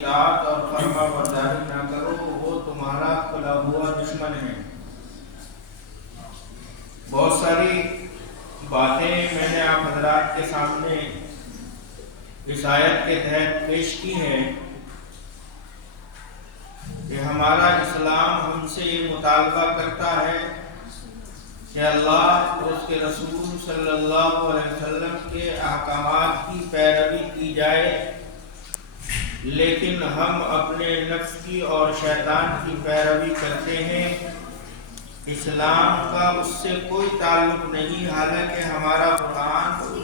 اطاعت اور فرما برداری نہ کرو، وہ تمہارا کھلا ہوا دشمن ہے۔ بہت ساری باتیں میں نے آپ حضرات کے سامنے اس آیت کے تحت پیش کی ہیں کہ ہمارا اسلام ہم سے یہ مطالبہ کرتا ہے کہ اللہ اور اس کے رسول صلی اللہ علیہ وسلم کے احکامات کی پیروی کی جائے، لیکن ہم اپنے نفس کی اور شیطان کی پیروی کرتے ہیں۔ اسلام کا اس سے کوئی تعلق نہیں، حالانکہ ہمارا قرآن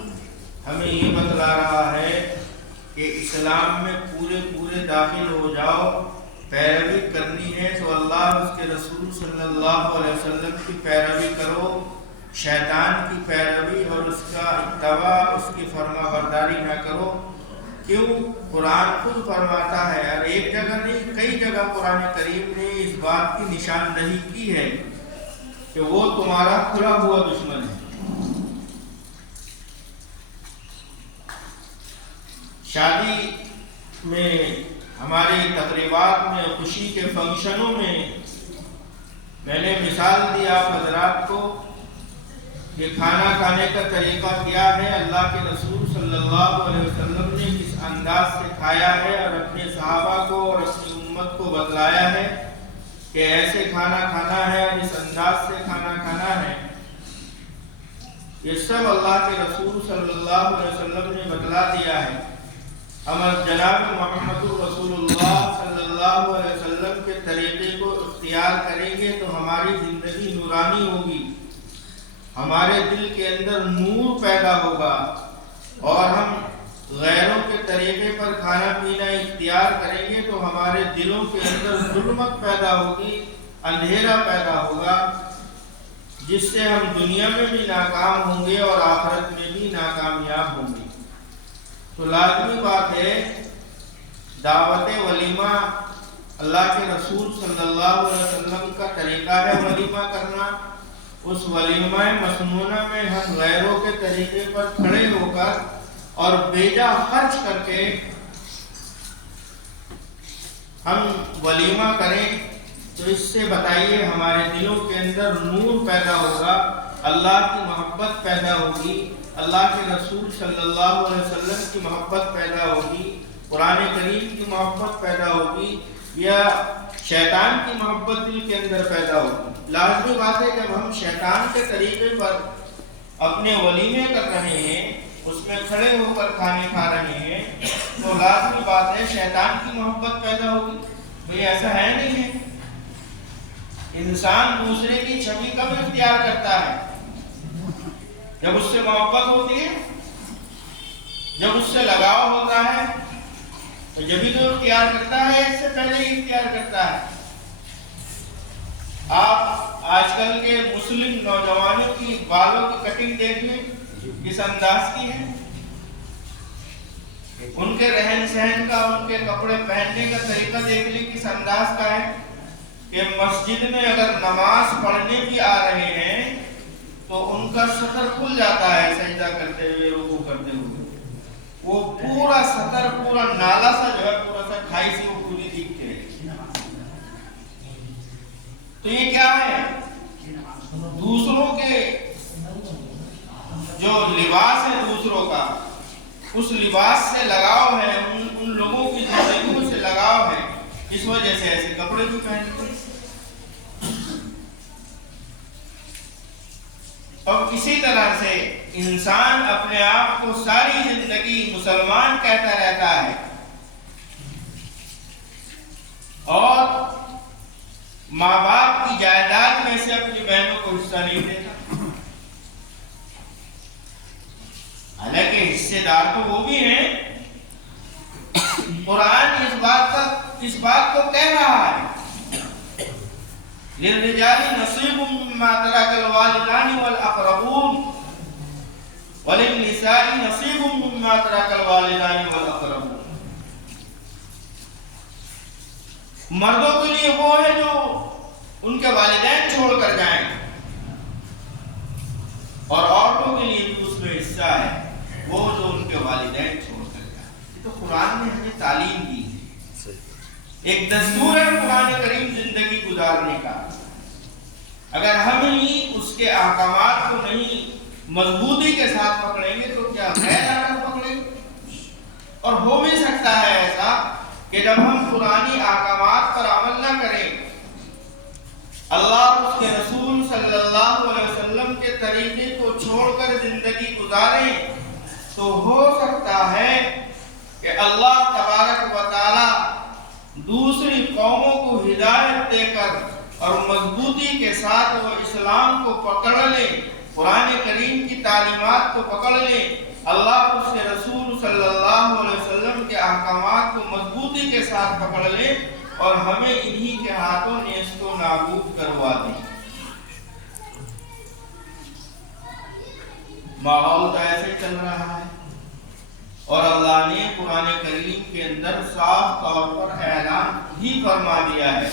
ہمیں یہ بتلا رہا ہے کہ اسلام میں پورے داخل ہو جاؤ، پیروی کرنی ہے تو اللہ اس کے رسول صلی اللہ علیہ وسلم کی پیروی کرو، شیطان کی پیروی اور اس کا اتباع، اس کی فرما برداری نہ کرو۔ کیوں؟ قرآن خود فرماتا ہے، اور ایک جگہ نہیں کئی جگہ قرآن کریم نے اس بات کی نشاندہی کی ہے کہ وہ تمہارا کھلا ہوا دشمن ہے۔ شادی میں، ہماری تقریبات میں، خوشی کے فنکشنوں میں نے مثال دی آپ حضرات کو کہ کھانا کھانے کا طریقہ کیا ہے، اللہ کے رسول صلی اللہ علیہ وسلم نے کس انداز سے کھایا ہے اور اپنے صحابہ کو اور اپنی امت کو بتلایا ہے کہ ایسے کھانا کھانا ہے اور اس انداز سے کھانا کھانا ہے۔ یہ سب اللہ کے رسول صلی اللہ علیہ وسلم نے بتلا دیا ہے۔ ہم جناب محمد رسول اللہ صلی اللہ علیہ وسلم کے طریقے کو اختیار کریں گے تو ہماری زندگی نورانی ہوگی، ہمارے دل کے اندر نور پیدا ہوگا، اور ہم غیروں کے طریقے پر کھانا پینا اختیار کریں گے تو ہمارے دلوں کے اندر ظلمت پیدا ہوگی، اندھیرا پیدا ہوگا، جس سے ہم دنیا میں بھی ناکام ہوں گے اور آخرت میں بھی ناکامیاب ہوں گے۔ تو لازمی بات ہے، دعوت ولیمہ اللہ کے رسول صلی اللہ علیہ وسلم کا طریقہ ہے ولیمہ کرنا۔ اس ولیمہ مسنونہ میں ہم غیروں کے طریقے پر کھڑے ہو کر اور بیجا خرچ کر کے ہم ولیمہ کریں تو اس سے بتائیے ہمارے دلوں کے اندر نور پیدا ہوگا، اللہ کی محبت پیدا ہوگی، اللہ کے رسول صلی اللہ علیہ وسلم کی محبت پیدا ہوگی، قرآن کریم کی محبت پیدا ہوگی، یا شیطان کی محبت دل کے اندر پیدا ہوگی۔ لازمی بات ہے جب ہم شیطان کے طریقے پر اپنے ولیمے کر رہے ہیں، اس میں کھڑے ہو کر کھانے کھا رہے ہیں، تو لازمی بات ہے شیطان کی محبت پیدا ہوگی۔ بھئی ایسا ہے نہیں ہے؟ انسان دوسرے کی چھوی کب اختیار کرتا ہے؟ جب اس سے محبت ہوتی ہے، جب اس سے لگاؤ ہوتا ہے، تو جبھی تو اختیار کرتا ہے، اس سے پہلے ہی اختیار کرتا ہے۔ آپ آج کل کے مسلم نوجوانوں کی بالوں کی کٹنگ دیکھ لیں، کس انداز کی ہے، ان کے رہن سہن کا، ان کے کپڑے پہننے کا طریقہ دیکھ لیں کس انداز کا ہے کہ مسجد میں اگر نماز پڑھنے بھی آ رہے ہیں تو ان کا سطر کھل جاتا ہے سجدہ کرتے ہوئے، رکوع کرتے ہوئے، وہ پورا سطر، پورا نالا سا جو ہے، پورا سا کھائی سے وہ پوری دیکھتے ہیں۔ تو یہ کیا ہے؟ دوسروں کے جو لباس ہے دوسروں کا، اس لباس سے لگاؤ ہے، ان لوگوں کی زندگیوں سے لگاؤ ہے، اس وجہ سے ایسے کپڑے بھی پہنتے ہیں۔ اور اسی طرح سے انسان اپنے آپ کو ساری زندگی مسلمان کہتا رہتا ہے اور ماں باپ کی جائیداد میں سے اپنی بہنوں کو حصہ نہیں دیتا، حالانکہ حصے دار تو وہ بھی ہیں۔ قرآن اس بات کو کہہ رہا ہے، للرجال نصیب مما ترک الوالدان والاقربون وللنساء نصیب مما ترک الوالدان والاقربون۔ مردوں کے لیے وہ ہے جو ان کے والدین چھوڑ کر جائیں، اور عورتوں کے لیے بھی اس میں حصہ ہے وہ جو ان کے والدین چھوڑ کر جائیں۔ یہ تو قرآن نے ہمیں تعلیم دی ہے۔ ایک دستور ہے قرآن کریم زندگی گزارنے کا۔ اگر ہم ہی اس کے احکامات کو نہیں مضبوطی کے ساتھ پکڑیں گے تو کیا غیر آ کر پکڑیں گے؟ اور ہو بھی سکتا ہے ایسا کہ جب ہم قرآنی احکامات پر عمل نہ کریں، اللہ اور اس کے رسول صلی اللہ علیہ وسلم کے طریقے کو چھوڑ کر زندگی گزاریں، تو ہو سکتا ہے کہ اللہ تبارک و تعالی دوسری قوموں کو ہدایت دے کر اور مضبوطی کے ساتھ وہ اسلام کو پکڑ لیں، قرآن کریم کی تعلیمات کو پکڑ لیں، اللہ اور اس کے رسول صلی اللہ علیہ وسلم کے احکامات کو مضبوطی کے ساتھ پکڑ لیں اور ہمیں انہی کے ہاتھوں نیست و نابود کروا دیں۔ ماحول تو ایسے چل رہا ہے، اور اللہ نے قرآن کریم کے اندر صاف طور پر اعلان بھی فرما دیا ہے،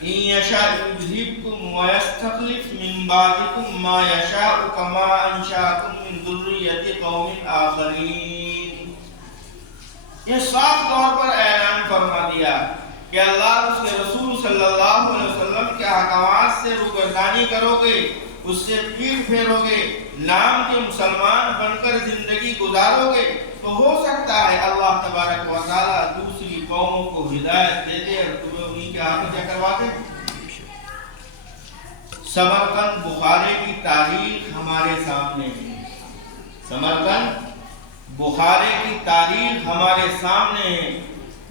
إِن يَشَأْ يُذْهِبْكُمْ وَيَسْتَخْلِفْ مِن بَعْدِكُم مَّا يَشَاءُ كَمَا أَنشَأَكُم مِّن ذُرِّيَّةِ قَوْمٍ آخَرِينَ۔ یہ صاف طور پر اعلان فرما دیا کہ اللہ اور اس کے رسول صلی اللہ علیہ وسلم کے احکامات سے روگردانی کرو گے، اس سے پیٹ پھیرو گے، نام کے مسلمان بن کر زندگی گزارو گے، تو ہو سکتا ہے اللہ تبارک و تعالیٰ دوسری قوموں کو ہدایت دے دے اور تمہیں انہی کے ہاتھ کیا کروا دے۔ سمرقند بخارے کی تاریخ ہمارے سامنے ہے، سمرقند بخارے کی تاریخ ہمارے سامنے ہے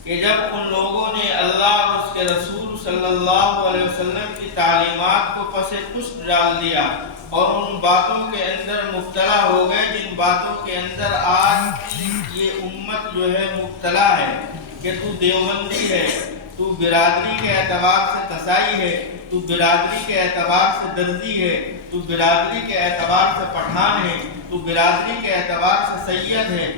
کہ جب ان لوگوں نے اللہ اور اس کے رسول صلی اللہ علیہ وسلم کی تعلیمات کو پس پشت ڈال دیا اور ان باتوں کے اندر مبتلا ہو گئے جن باتوں کے اندر آج یہ امت جو ہے مبتلا ہے، کہ تو دیوبندی ہے، تو برادری کے اعتبار سے قصائی ہے، تو برادری کے اعتبار سے درزی ہے، تو برادری کے اعتبار سے پٹھان ہے، تو برادری کے اعتبار سے سید ہے،